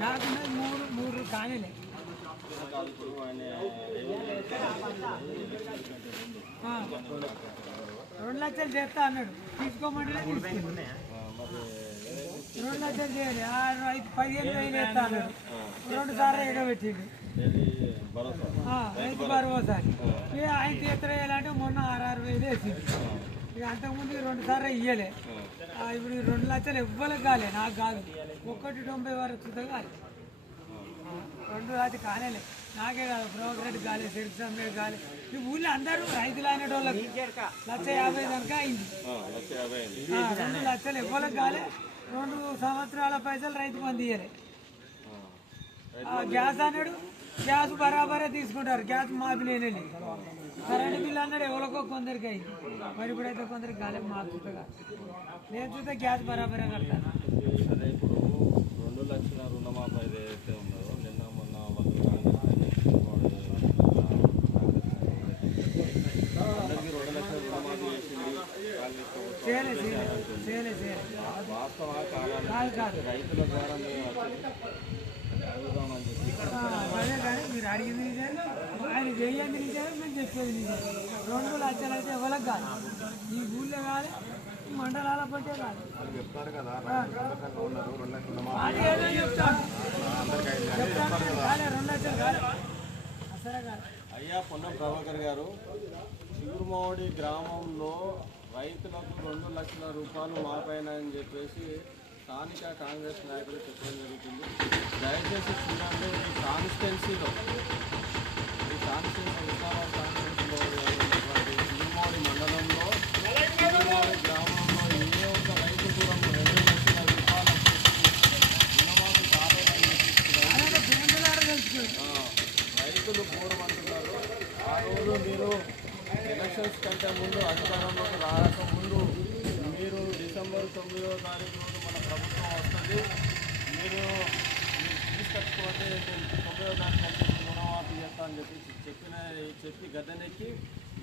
నాకున్నది మూడు మూడు కానీలే. రెండు లక్షలు చేస్తా అన్నాడు. తీసుకోమంటే. రెండు లక్షలు చేయాలి ఆ ఐదు పదిహేను వేలు వేస్తా అన్నాడు. రెండు సార్లు ఎగబెట్టిండు. ఆ, రైతు భరోసారి ఇక ఆయన తీర్థ వేయాలంటే మొన్న ఆరు వేలు వేసింది అంతకుముందు రెండు సార్లు ఇయ్యలే. ఇప్పుడు ఈ రెండు లక్షలు ఎవ్వరికి కాలే నాకు కాదు. ఒక్కటి తొంభై వరకు సుద్ధ కాలే. రెండు రాతి కానేలే. నాకే కాదు ప్రోగ్రెడ్ కాలే సిరిక్ సమ్మెడ్ కాలే. ఈ ఊళ్ళో అందరూ రైతులు అయిన వాళ్ళకి లక్ష యాభై దాకా అయింది రెండు లక్షలు ఎవ్వరికి కాలే రెండు సంవత్సరాల పైసలు రైతు మంది ఇయ్యలే. ఆ, గ్యాస్ అన్నాడు గ్యాస్ బరాబరే తీసుకుంటారు. గ్యాస్ మాకు లేనే కరెంట్ బిల్ అన్నాడు ఎవరికో కొందరికి అయింది. మరి ఇప్పుడైతే కొందరికి కాలే మాకు చూస్తే కాదు నేను చూస్తే గ్యాస్ బరాబరే కడతాను అదే ఇప్పుడు రెండు లక్షల రుణమాఫీ ఏదైతే ఉన్నదో నిన్న మొన్న వాళ్ళు కాంగ్రెస్ వాళ్ళు అందరికీ రెండు లక్షల రుణమాఫీ చేసింది. కాంగ్రెస్ ప్రభుత్వం చేయలే చేయలే చేయలే చేయలే. వాస్తవ కాలాలు కాదు రైతుల ద్వారా మేము అడుగుదామని చెప్పి అడిగింది నిజమే ఆయన మేము చెప్పేది రెండు లక్షలు అయితే ఎవరికి కాదు. ఈ ఊళ్ళో కాదు ఈ మండలాల పట్టే కాదు. కదా చెప్తాను. చెప్తాను కాలే రెండు లక్షలు కాలే అసలే కాదు. అయ్యా పొన్నం ప్రభాకర్ గారు చిగురుమావడి గ్రామంలో రైతులకు రెండు లక్షల రూపాయలు మాపైన అని చెప్పేసి స్థానిక కాంగ్రెస్ నాయకులు చెప్పడం జరుగుతుంది. దయచేసి చూడండి ఈ కాన్స్టిట్యున్సీలో ఈ కాన్స్టిట్యున్సీ హుస్నాబాద్ కాన్స్టిట్యున్సీలో ఉన్నటువంటి చిగురుమావడి మండలంలో చిగురుమావడి గ్రామంలో ఏ ఒక్క రైతు కూడా రెండు లక్షల రూపాయలు రైతులు పూర్వమంటున్నారు ఆ రోజు మీరు ఎలక్షన్స్ కంటే ముందు అధికారంలోకి రాకముందు ఇరవై తొమ్మిదవ తారీఖు రోజు మన ప్రభుత్వం వస్తుంది. మీరు తీసుకొచ్చుకోండి తొమ్మిదవ తారీఖు రుణమాఫీ చేస్తా అని చెప్పి చెప్పిన చెప్పి గద్దెనెక్కి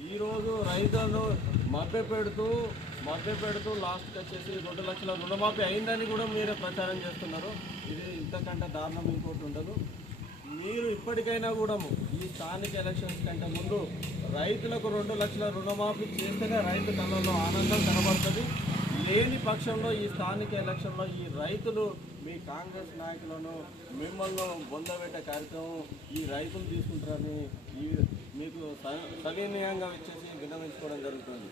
ఈరోజు రైతులను మభ్య పెడుతూ మభ్య పెడుతూ లాస్ట్కి వచ్చేసి రెండు లక్షల రుణమాఫీ అయిందని కూడా మీరే ప్రచారం చేస్తున్నారు. ఇది ఇంతకంటే దారుణం ఇంకోటి ఉండదు. మీరు ఇప్పటికైనా కూడా ఈ స్థానిక ఎలక్షన్స్ కంటే ముందు రైతులకు రెండు లక్షల రుణమాఫీ చేస్తేనే రైతు కళ్ళల్లో ఆనందం కనబడుతుంది. లేని పక్షంలో ఈ స్థానిక ఎలక్షన్లో ఈ రైతులు మీ కాంగ్రెస్ నాయకులను మిమ్మల్ని బొందబెట్టే కార్యక్రమం ఈ రైతులు తీసుకుంటారని ఈ మీకు స- సవినయంగా వచ్చేసి విన్నవించుకోవడం జరుగుతుంది.